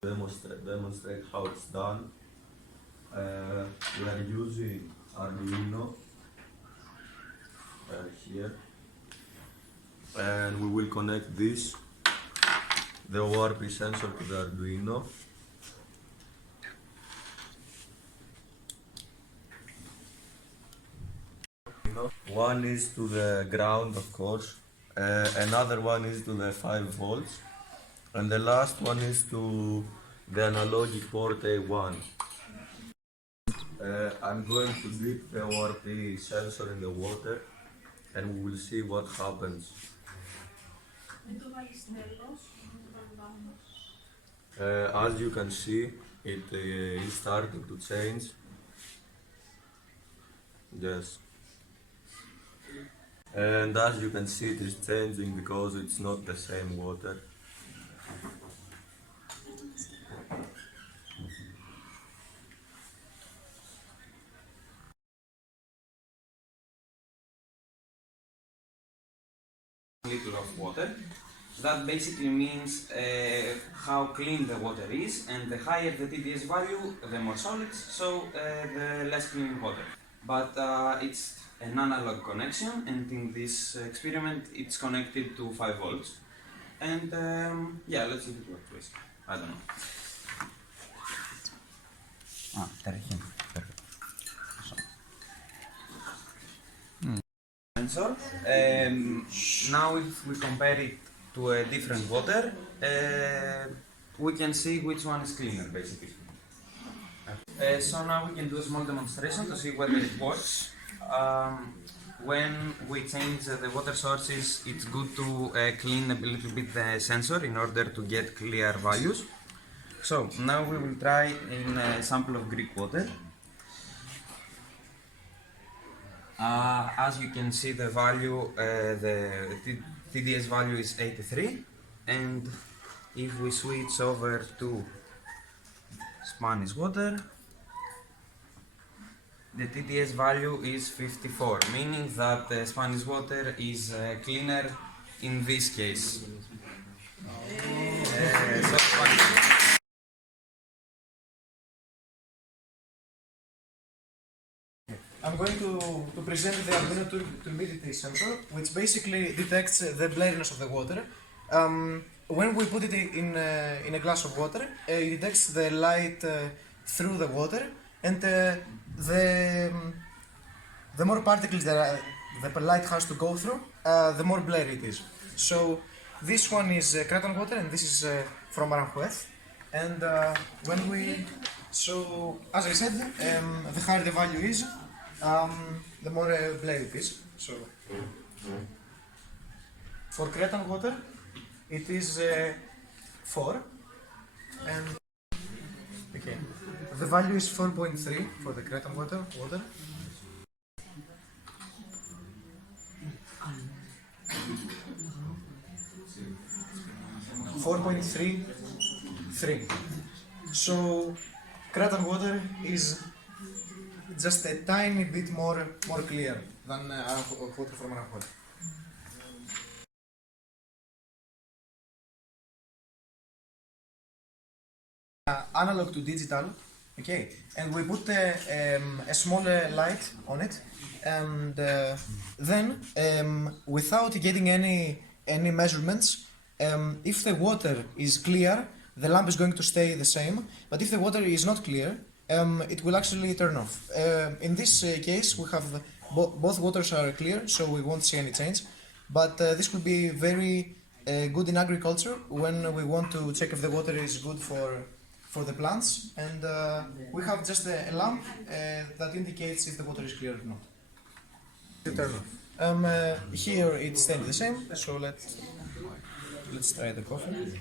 Demonstrate how it's done. We are using Arduino here, and we will connect the ORP sensor to the Arduino. One is to the ground, of course, another one is to the 5 volts, and the last one is to the analogic port A1. I'm going to dip the ORP sensor in the water and we will see what happens. As you can see, it is starting to change. Yes. And as you can see, it is changing because it's not the same water. Liter of water. That basically means how clean the water is, and the higher the TDS value, the more solids, so the less clean water. But it's an analog connection, and in this experiment it's connected to 5 volts. And yeah, let's see if it works, please. I don't know. Sensor. Now if we compare it to a different water, we can see which one is cleaner basically. So now we can do a small demonstration to see whether it works. When we change the water sources, it's good to clean a little bit the sensor in order to get clear values. So now we will try in a sample of Greek water. As you can see, the value, the TDS value is 83, and if we switch over to Spanish water, the TDS value is 54, meaning that Spanish water is cleaner in this case. I'm going to present the Arduino turbidity sensor, which basically detects the blurriness of the water. When we put it in a glass of water, it detects the light through the water, and the more particles that the light has to go through, the more blurry it is. So this one is Creton water, and this is from Aranjuez. And so as I said, the higher the value is, the more blurry it is. So for Creton water, it is 4, and okay, the value is 4.3 for the Creton water. 4.33. So Creton water is just a tiny bit more clear than water from Aranjuez. Analog to digital, okay, and we put a small light on it, and then without getting any measurements, if the water is clear, the lamp is going to stay the same, but if the water is not clear, it will actually turn off. In this case, we have both waters are clear, so we won't see any change, but this will be very good in agriculture when we want to check if the water is good for the plants, and we have just a lamp that indicates if the water is clear or not. Turn off. Here it's staying the same, so let's try the coffee.